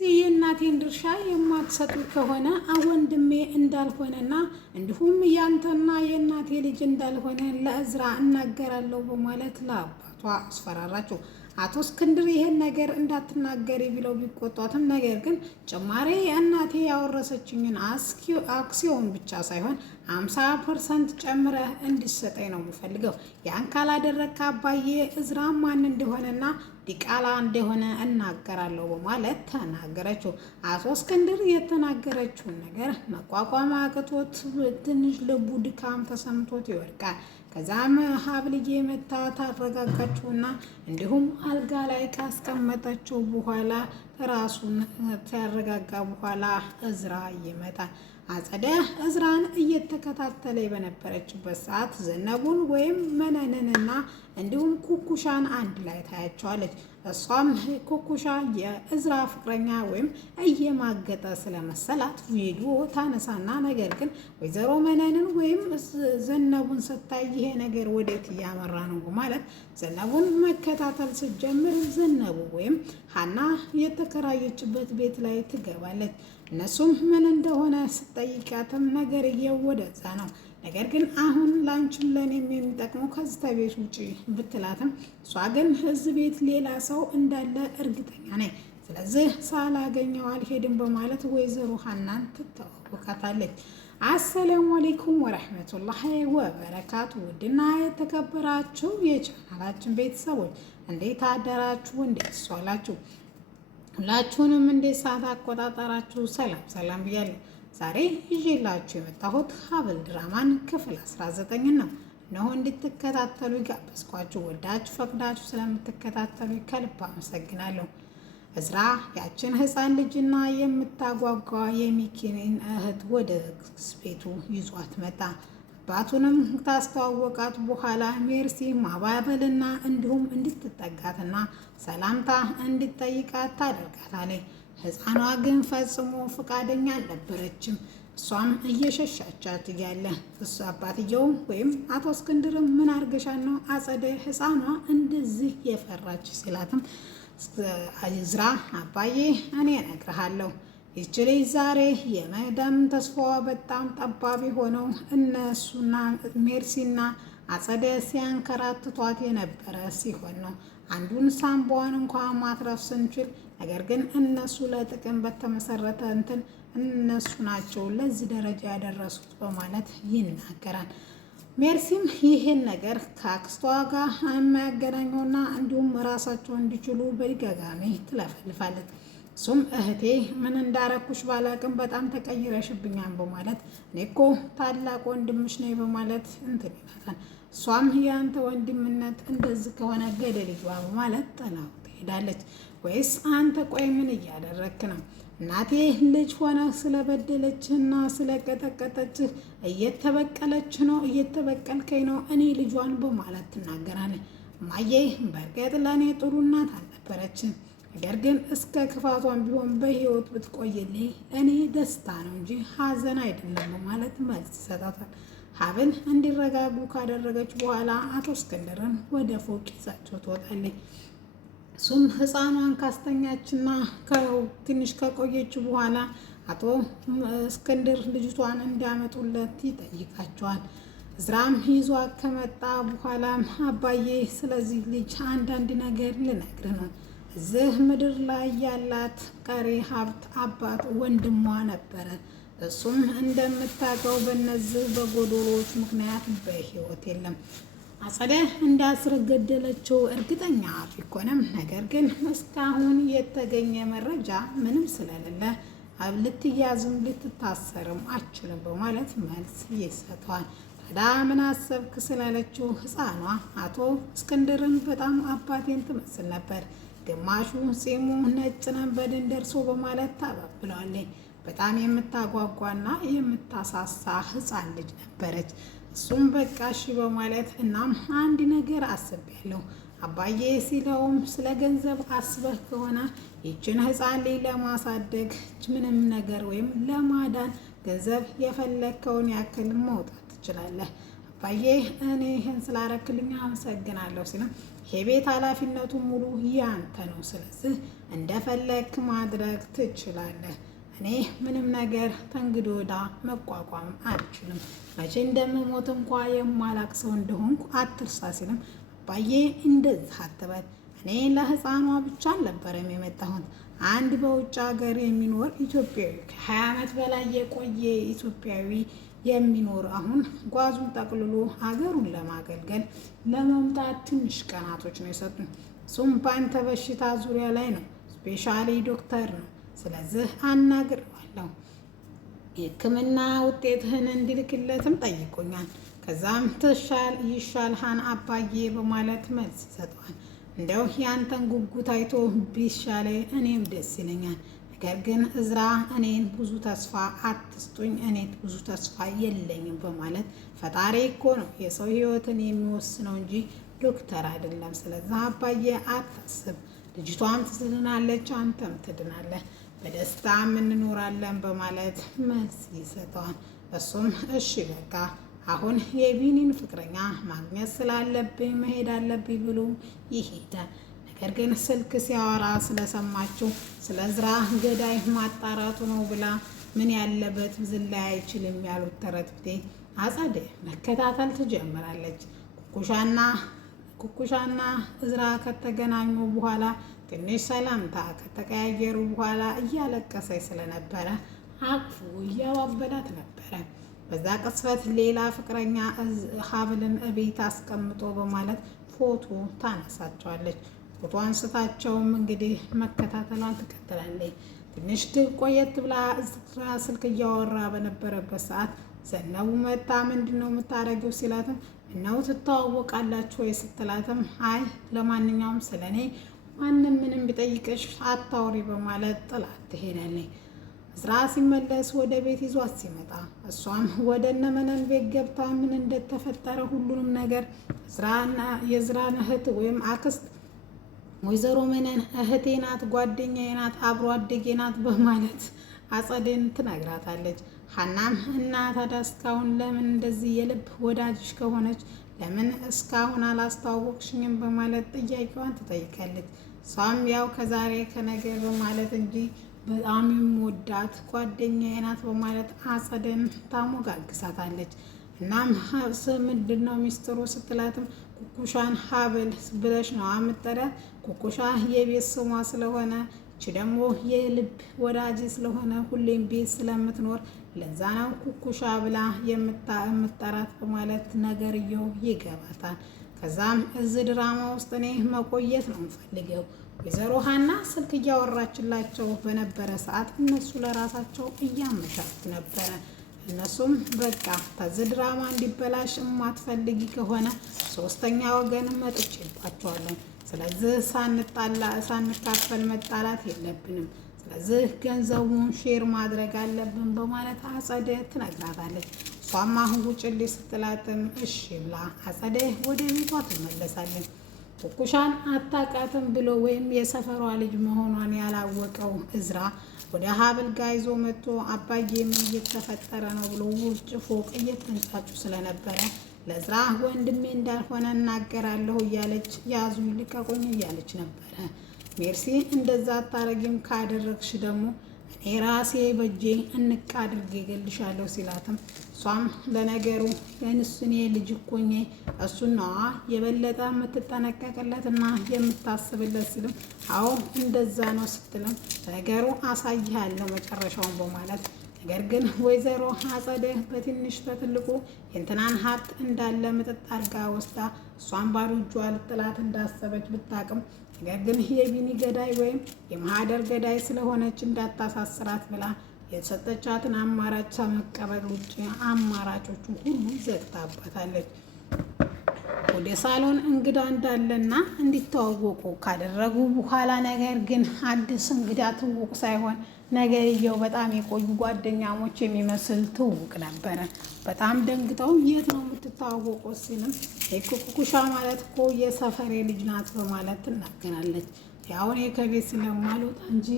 የእናቴን ድርሻ የማትሰጡ ከሆነ ወንድሜ እንዳልሆነና እንዲሁም ያንተና የእናቴ ልጅ እንዳልሆነ ለእዝራ እናገራለሁ በማለት ለአባቷ አስፈራራቸው። አቶ እስክንድር ይሄን ነገር እንዳትናገሪ ብለው ቢቆጧትም ነገር ግን ጭማሬ እናቴ ያወረሰችኝን አክሲዮን ብቻ ሳይሆን 50% ጨምረህ እንዲሰጠኝ ነው የምፈልገው። ያን ካላደረግክ አባዬ እዝራ ማን እንደሆነና ዲቃላ እንደሆነ እናገራለሁ በማለት ተናገረችው። አቶ እስክንድር የተናገረችውን ነገር መቋቋም አቅቶት ትንሽ ልቡ ድካም ተሰምቶት ይወድቃል። ከዛም ሀብልዬ መታ ታረጋጋችውና እንዲሁም አልጋ ላይ ካስቀመጠችው በኋላ ራሱን ተረጋጋ በኋላ እዝራ ይመጣል። አጸደ እዝራን እየተከታተለ በነበረችበት ሰዓት ዘነቡን ወይም መነንንና እንዲሁም ኩኩሻን አንድ ላይ ታያቸዋለች። እሷም ኩኩሻ የእዝራ ፍቅረኛ ወይም እየማገጠ ስለመሰላት ቪዲዮ ታነሳና ነገር ግን ወይዘሮ መነንን ወይም ዘነቡን ስታይ ይሄ ነገር ወዴት እያመራ ነው ማለት ዘነቡን መከታተል ስትጀምር ዘነቡ ወይም ሀና የተከራየችበት ቤት ላይ ትገባለች። እነሱም ምን እንደሆነ ስጠይቃትም ነገርየው ወደዛ ነው። ነገር ግን አሁን ላንቺም ለኔም የሚጠቅመው ከዚህ ቤት ውጪ ብትላትም እሷ ግን እዚህ ቤት ሌላ ሰው እንዳለ እርግጠኛ ነኝ፣ ስለዚህ ሳላገኘው አልሄድም በማለት ወይዘሮ ሀናን ትተዋወቃታለች። አሰላሙ አለይኩም ወራህመቱላሂ ወበረካቱ። ውድና የተከበራችሁ የቻናላችን ቤተሰቦች እንዴት አደራችሁ? እንዴት ዋላችሁ? ሁላችሁንም እንዴት ሰዓት አቆጣጠራችሁ ሰላም ብያለሁ። ዛሬ ይዤላችሁ የመጣሁት ሀብል ድራማን ክፍል 19 ነው። እነሆ እንድትከታተሉ ጋበዝኳችሁ። ወዳችሁ ፈቅዳችሁ ስለምትከታተሉ ከልብ አመሰግናለሁ። እዝራ ያችን ህፃን ልጅና የምታጓጓ የሚኪንን እህት ወደ ቤቱ ይዟት መጣ። አባቱንም ታስተዋወቃት በኋላ ሜርሲ ማባበልና እንዲሁም እንድትጠጋትና ሰላምታ እንድትጠይቃት ታደርጋታለች። ህፃኗ ግን ፈጽሞ ፈቃደኛ አልነበረችም። እሷም እየሸሻቻት እያለ አባትየው ወይም አቶ እስክንድርም ምን አርገሻት ነው አጸደ ህፃኗ እንደዚህ የፈራች ሲላትም እዝራ አባዬ እኔ እነግርሃለሁ ይህች ልጅ ዛሬ የመዳም ተስፋዋ በጣም ጠባብ ሆነው እነሱና ሜርሲና አጸደ ሲያንከራትቷት የነበረ ሲሆን ነው። አንዱን ሳምባዋን እንኳን ማትረፍ ስንችል ነገር ግን እነሱ ለጥቅም በተመሰረተ እነሱ ናቸው ለዚህ ደረጃ ያደረሱት በማለት ይናገራል። ሜርሲም ይህን ነገር ከአክስቷ ጋር የማያገናኘውና እንዲሁም ራሳቸው እንዲችሉ በድጋሚ ትለፈልፋለች። እሱም እህቴ ምን እንዳረኩሽ ባላቅም በጣም ተቀይረሽብኛል በማለት እኔ እኮ ታላቅ ወንድምሽ ነኝ በማለት ይላታል። እሷም ያንተ ወንድምነት እንደዚህ ከሆነ ገደል ይግባ በማለት ጥላው ትሄዳለች። ወይስ አንተ ቆይ ምን እያደረክ ነው? እናቴ ልጅ ሆነ ስለበደለችህና ስለቀጠቀጠችህ እየተበቀልከኝ ነው እኔ ልጇን በማለት ትናገራለች። እማዬ በእርግጥ ለእኔ ጥሩ እናት አልነበረችም፣ ነገር ግን እስከ ክፋቷን ቢሆን በህይወት ብትቆይልኝ እኔ ደስታ ነው እንጂ ሀዘን አይደለም በማለት መልስ ይሰጣታል። ሀብል እንዲረጋጉ ካደረገች በኋላ አቶ እስክንድርን ወደ ፎቅ ይዛቸው ትወጣለች። እሱም ህፃኗን ካስተኛችና ትንሽ ከቆየች በኋላ አቶ እስክንድር ልጅቷን እንዲያመጡለት ይጠይቃቸዋል። እዝራም ይዟት ከመጣ በኋላም አባዬ ስለዚህ ልጅ አንዳንድ ነገር ልነግርህ ነው። እዚህ ምድር ላይ ያላት ቀሪ ሀብት አባት ወንድሟ ነበረ። እሱም እንደምታውቀው በእነዚህ በጎዶሎች ምክንያት በህይወት የለም። አጸደ እንዳስረገደለችው እርግጠኛ ቢሆንም ነገር ግን እስካሁን የተገኘ መረጃ ምንም ስለሌለ ልትያዝም ልትታሰርም አችልም በማለት መልስ ይሰጠዋል። ታዲያ ምን አሰብክ ስላለችው ህፃኗ አቶ እስክንድርን በጣም አባቴን ትመስል ነበር፣ ግማሹ ፂሙ ነጭ ነበድን ደርሶ በማለት ታባብለዋለች። በጣም የምታጓጓና የምታሳሳ ህፃን ልጅ ነበረች። እሱም በቃ እሺ በማለት እናም አንድ ነገር አስቤያለሁ አባዬ ሲለውም ስለ ገንዘብ አስበህ ከሆነ ይችን ህፃን ልጅ ለማሳደግ ምንም ነገር ወይም ለማዳን ገንዘብ የፈለግከውን ያክል መውጣት ትችላለህ አባዬ እኔ ይህን ስላረክልኝ አመሰግናለሁ ሲልም ይሄ ቤት ኃላፊነቱ ሙሉ ያንተ ነው፣ ስለዚህ እንደፈለክ ማድረግ ትችላለህ። እኔ ምንም ነገር ተንግዶ ወዳ መቋቋም አልችልም። መቼ እንደምሞት እንኳ የማላቅ ሰው እንደሆንኩ አትርሳ ሲልም አባዬ እንደዚህ አትበል። እኔ ለህፃኗ ብቻ አልነበረም የመጣሁት። አንድ በውጭ ሀገር የሚኖር ኢትዮጵያዊ ከ20 ዓመት በላይ የቆየ ኢትዮጵያዊ የሚኖር አሁን ጓዙን ጠቅልሎ ሀገሩን ለማገልገል ለመምጣት ትንሽ ቀናቶች ነው የሰጡኝ። እሱም በአንተ በሽታ ዙሪያ ላይ ነው። ስፔሻሊ ዶክተር ነው። ስለዚህ አናግሬዋለሁ። የሕክምና ውጤትህን እንዲልክለትም ጠይቆኛል። ከዛም ይሻልሃን አባዬ በማለት መልስ ይሰጠዋል። እንደው ያንተን ጉጉት አይቶ ቢሻለ እኔም ደስ ይለኛል። ነገር ግን እዝራ እኔን ብዙ ተስፋ አትስጡኝ፣ እኔ ብዙ ተስፋ የለኝም በማለት ፈጣሪ እኮ ነው የሰው ህይወትን የሚወስነው እንጂ ዶክተር አይደለም። ስለዚህ አባዬ አታስብ፣ ልጅቷም ትድናለች፣ አንተም ትድናለህ፣ በደስታም እንኖራለን በማለት መልስ ይሰጠዋል። እሱም እሺ በቃ አሁን የቢኒን ፍቅረኛ ማግኘት ስላለብኝ መሄድ አለብኝ ብሎ ይሄዳል። ነገር ግን ስልክ ሲያወራ ስለሰማችው ስለ እዝራ ገዳይ ማጣራቱ ነው ብላ ምን ያለበት ዝላይ አይችልም ያሉት ተረት ብቴ አጸደ መከታተል ትጀምራለች። ኩኩሻና እዝራ ከተገናኙ በኋላ ትንሽ ሰላምታ ከተቀያየሩ በኋላ እያለቀሰች ስለነበረ አቅፎ እያባበላት ነበረ። በዛ ቅጽበት ሌላ ፍቅረኛ ሀብልን እቤት አስቀምጦ በማለት ፎቶ ታነሳቸዋለች። ፎቶ አንስታቸውም እንግዲህ መከታተሏን ትቀጥላለች። ትንሽ ቆየት ብላ ስልክ እያወራ በነበረበት ሰዓት ዘነቡ መታ ምንድን ነው የምታደርጊው ሲላትም እናው ትተዋወቃላችሁ ወይ ስትላትም አይ ለማንኛውም ስለኔ ማንም ምንም ቢጠይቅሽ አታውሪ በማለት ጥላት ትሄዳለች። እዝራ ሲመለስ ወደ ቤት ይዟት ሲመጣ እሷም ወደ እነመነን ቤት ገብታ ምን እንደተፈጠረ ሁሉንም ነገር የእዝራን እህት ወይም አክስት ወይዘሮ መነን እህቴ ናት፣ ጓደኛዬ ናት፣ አብሮ አደጌ ናት በማለት አጸዴን ትነግራታለች። ሀናም እና ታዲያ እስካሁን ለምን እንደዚህ የልብ ወዳጅሽ ከሆነች ለምን እስካሁን አላስተዋወቅሽኝም በማለት ጥያቄዋን ትጠይቃለች። እሷም ያው ከዛሬ ከነገ በማለት እንጂ በጣም የምወዳት ጓደኛዬ ናት በማለት አጸደን ታሞጋግሳታለች። እናም ምንድን ነው ሚስጥሩ ስትላትም ኩኩሻን ሀብል ብለሽ ነው የምትጠሪያት? ኩኩሻ የቤት ስሟ ስለሆነ እቺ ደግሞ የልብ ወዳጅ ስለሆነ ሁሌም ቤት ስለምትኖር ለዛ ነው ኩኩሻ ብላ የምትጠራት በማለት ነገርየው ይገባታል። ከዛም እዚህ ድራማ ውስጥ እኔ መቆየት ነው የምፈልገው። ወይዘሮ ሀና ስልክ እያወራችላቸው በነበረ ሰዓት እነሱ ለራሳቸው እያመቻቹ ነበረ። እነሱም በቃ ከዚህ ድራማ እንዲበላሽ የማትፈልጊ ከሆነ ሶስተኛ ወገን መጥቼባቸዋለሁ። ስለዚህ ሳንካፈል መጣላት የለብንም። ስለዚህ ገንዘቡን ሼር ማድረግ አለብን በማለት አጸደ ትነግራታለች። እሷም አሁን ውጭልኝ ስትላትም እሺ ብላ አጸደ ወደ ቤቷ ትመለሳለች። ኩኩሻን አታውቃትም ብሎ ወይም የሰፈሯ ልጅ መሆኗን ያላወቀው እዝራ ወደ ሀብል ጋ ይዞ መጥቶ አባዬ ምን እየተፈጠረ ነው ብሎ ውጭ ፎቅ እየተንጫጩ ስለነበረ ለእዝራ ወንድሜ እንዳልሆነ እናገራለሁ እያለች ያዙኝ ልቀቁኝ እያለች ነበረ። ሜርሲ እንደዛ አታረጊም፣ ካደረግሽ ደግሞ እኔ ራሴ በእጄ እንቅ አድርጌ እገልሻለሁ ሲላትም እሷም ለነገሩ የንስኔ ልጅ እኮኜ እሱን ነዋ የበለጠ የምትጠነቀቅለትና የምታስብለት ሲልም አዎ እንደዛ ነው ስትልም ነገሩ አሳይሃለሁ መጨረሻውን በማለት ነገር ግን ወይዘሮ አጸደ በትንሽ በትልቁ የእንትናን ሀብት እንዳለ ምጥጥ አድርጋ ወስዳ እሷን ባዶ እጇ ልጥላት እንዳሰበች ብታቅም ነገር ግን የቢኒ ገዳይ ወይም የማህደር ገዳይ ስለሆነች እንዳታሳስራት ብላ የተሰጠቻትን አማራጭ ከመቀበል ውጭ አማራጮቹ ሁሉ ዘግታባታለች። ወደ ሳሎን እንግዳ እንዳለና እንዲተዋወቁ ካደረጉ በኋላ ነገር ግን አዲስ እንግዳ ትውውቅ ሳይሆን ነገርየው በጣም የቆዩ ጓደኛሞች የሚመስል ትውውቅ ነበረ። በጣም ደንግጠው የት ነው የምትተዋወቁት ሲልም ኩኩሻ ማለት እኮ የሰፈሬ ልጅ ናት በማለት ትናገራለች። ያው እኔ ከቤት ስለማልወጣ እንጂ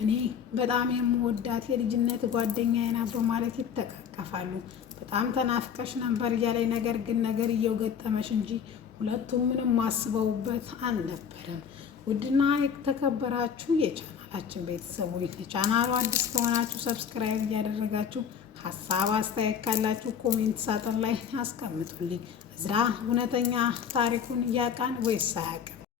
እኔ በጣም የምወዳት የልጅነት ጓደኛዬ ናት በማለት ይተቃቀፋሉ። በጣም ተናፍቀሽ ነበር እያለኝ ነገር ግን ነገርየው ገጠመሽ እንጂ ሁለቱም ምንም ማስበውበት አልነበረም። ውድና የተከበራችሁ የቻናላችን ቤተሰቦች ለቻናሉ አዲስ ከሆናችሁ ሰብስክራይብ እያደረጋችሁ ሀሳብ አስተያየት ካላችሁ ኮሜንት ሳጥን ላይ አስቀምጡልኝ። እዝራ እውነተኛ ታሪኩን ያውቃል ወይስ አያውቅም?